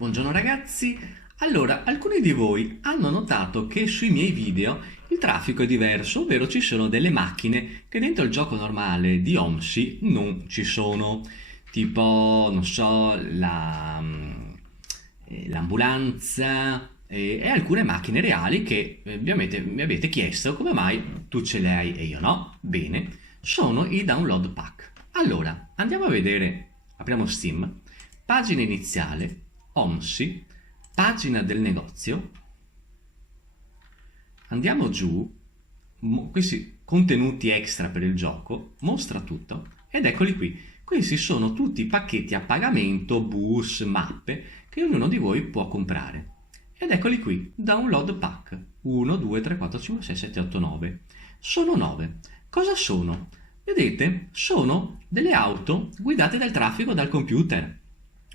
Buongiorno ragazzi, allora alcuni di voi hanno notato che sui miei video il traffico è diverso, ovvero ci sono delle macchine che dentro il gioco normale di OMSI non ci sono, tipo, non so, l'ambulanza e alcune macchine reali che mi avete chiesto come mai tu ce le hai e io no. Bene, sono i download pack. Allora, andiamo a vedere, apriamo Steam, pagina iniziale, OMSI, pagina del negozio, andiamo giù, questi contenuti extra per il gioco, mostra tutto ed eccoli qui. Questi sono tutti i pacchetti a pagamento, bus, mappe che ognuno di voi può comprare. Ed eccoli qui, download pack 1, 2, 3, 4, 5, 6, 7, 8, 9. Sono 9. Cosa sono? Vedete? Sono delle auto guidate dal traffico dal computer.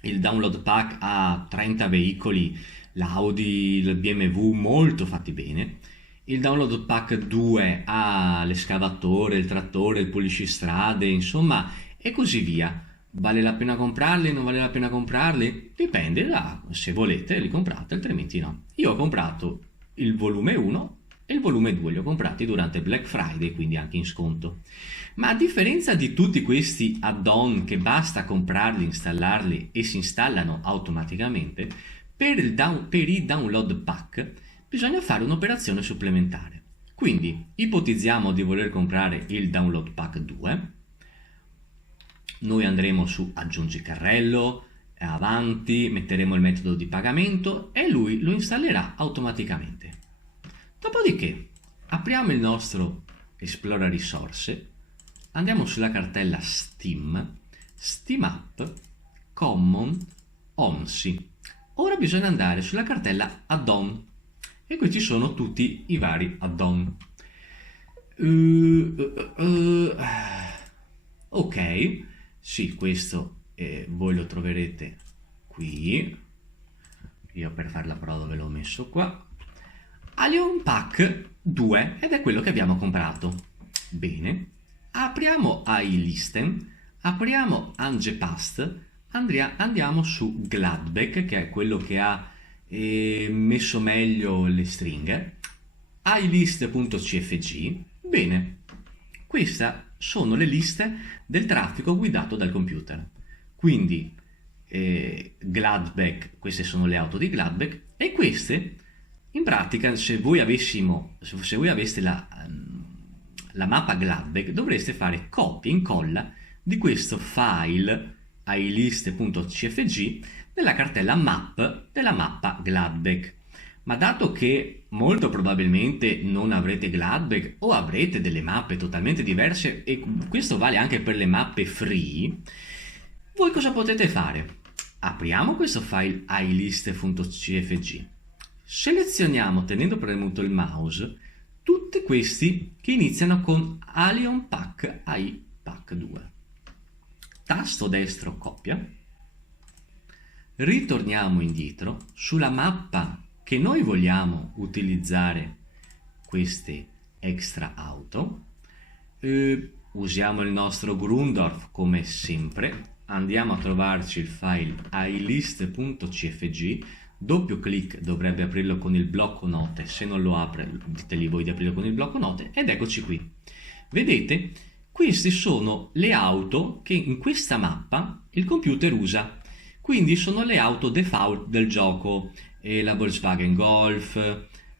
Il download pack ha 30 veicoli, l'Audi, il BMW molto fatti bene. Il download pack 2 ha l'escavatore, il trattore, il puliscistrade, insomma, e così via. Vale la pena comprarli? Non vale la pena comprarli? Dipende se volete li comprate, altrimenti no. Io ho comprato il volume 1 e il volume 2, li ho comprati durante Black Friday, quindi anche in sconto. Ma a differenza di tutti questi add-on che basta comprarli, installarli e si installano automaticamente, per i download pack bisogna fare un'operazione supplementare. Quindi ipotizziamo di voler comprare il download pack 2, noi andremo su aggiungi carrello, avanti, metteremo il metodo di pagamento e lui lo installerà automaticamente. Dopodiché apriamo il nostro Esplora risorse, andiamo sulla cartella Steam, Steam App, Common, OMSI. Ora bisogna andare sulla cartella Add-on e qui ci sono tutti i vari add-on. Ok, sì, questo voi lo troverete qui. Io per fare la prova ve l'ho messo qua. Alien Pack 2 ed è quello che abbiamo comprato. Bene, apriamo iListen, apriamo Angepast, andiamo su Gladbeck che è quello che ha messo meglio le stringhe, ilist.cfg. Bene, queste sono le liste del traffico guidato dal computer. Quindi Gladbeck, queste sono le auto di Gladbeck e queste in pratica se voi aveste la mappa Gladbeck dovreste fare copia e incolla di questo file ilist.cfg nella cartella map della mappa Gladbeck. Ma dato che molto probabilmente non avrete Gladbeck o avrete delle mappe totalmente diverse e questo vale anche per le mappe free, voi cosa potete fare? Apriamo questo file ilist.cfg, selezioniamo tenendo premuto il mouse tutti questi che iniziano con Alien Pack AI Pack 2. Tasto destro copia, ritorniamo indietro sulla mappa che noi vogliamo utilizzare queste extra auto, usiamo il nostro Grundorf come sempre, andiamo a trovarci il file ilist.cfg, doppio clic dovrebbe aprirlo con il blocco note, se non lo apre ditegli voi di aprirlo con il blocco note ed eccoci qui. Vedete? Queste sono le auto che in questa mappa il computer usa, quindi sono le auto default del gioco, la Volkswagen Golf,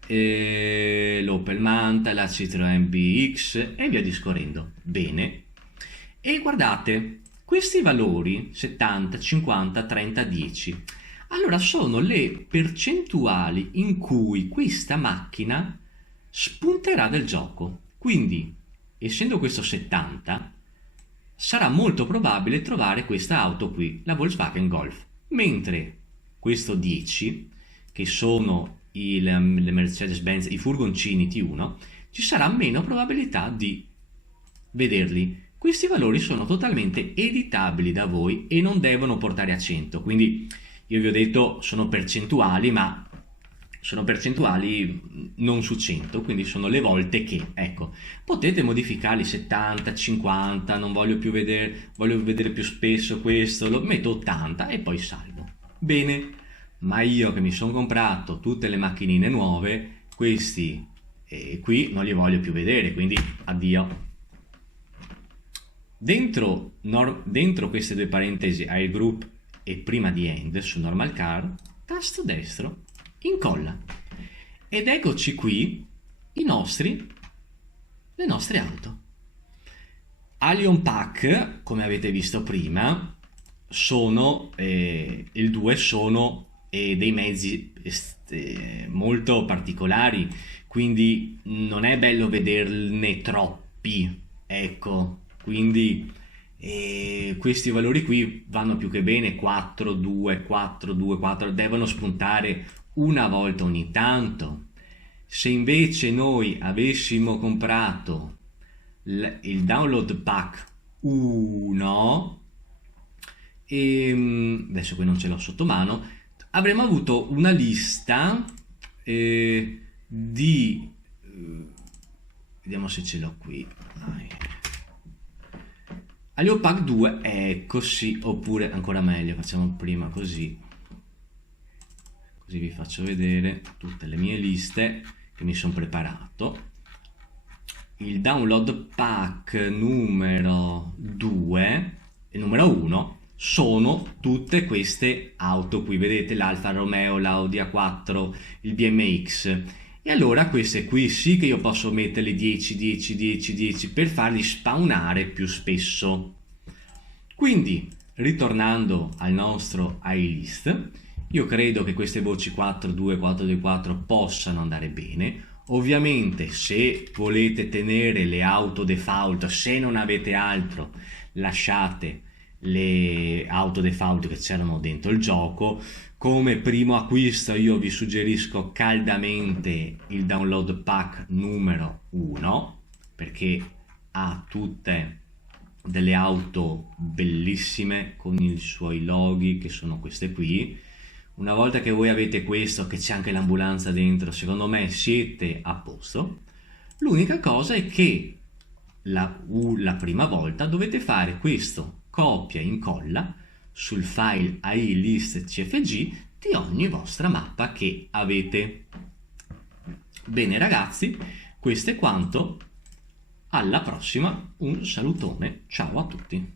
l'Opel Manta, la Citroën BX e via discorrendo. Bene, e guardate, questi valori 70, 50, 30, 10, allora sono le percentuali in cui questa macchina spunterà del gioco, quindi essendo questo 70 sarà molto probabile trovare questa auto qui, la Volkswagen Golf, mentre questo 10 che sono le Mercedes-Benz, i furgoncini T1, ci sarà meno probabilità di vederli. Questi valori sono totalmente editabili da voi e non devono portare a 100, quindi io vi ho detto sono percentuali, ma sono percentuali non su 100, quindi sono le volte che, ecco, potete modificarli 70, 50, non voglio più vedere, voglio vedere più spesso questo, lo metto 80 e poi salvo. Bene, ma io che mi sono comprato tutte le macchinine nuove, questi qui non li voglio più vedere, quindi addio. Dentro queste due parentesi Air Group e prima di End su Normal Car, tasto destro, incolla. Ed eccoci qui le nostre auto. Allion Pack, come avete visto prima, sono il 2 sono dei mezzi molto particolari, quindi non è bello vederne troppi, ecco, quindi questi valori qui vanno più che bene, 4, 2, 4, 2, 4, devono spuntare una volta ogni tanto. Se invece noi avessimo comprato il download pack 1, adesso qui non ce l'ho sotto mano, avremmo avuto una lista di vediamo se ce l'ho qui. Alio pack 2, ecco sì, oppure ancora meglio, facciamo prima così vi faccio vedere tutte le mie liste che mi sono preparato. Il download pack numero 2 e numero 1 sono tutte queste auto qui, vedete, l'Alfa Romeo, l'Audi A4, il BMX, e allora queste qui sì che io posso metterle 10, 10, 10, 10 per farli spawnare più spesso. Quindi, ritornando al nostro iList, io credo che queste voci 4, 2, 4, 2, 4 possano andare bene. Ovviamente, se volete tenere le auto default, se non avete altro, lasciate le auto default che c'erano dentro il gioco. Come primo acquisto io vi suggerisco caldamente il download pack numero 1, perché ha tutte delle auto bellissime con i suoi loghi, che sono queste qui. Una volta che voi avete questo, che c'è anche l'ambulanza dentro, secondo me siete a posto. L'unica cosa è che la prima volta dovete fare questo copia e incolla sul file AI-list CFG di ogni vostra mappa che avete. Bene ragazzi, questo è quanto. Alla prossima, un salutone, ciao a tutti.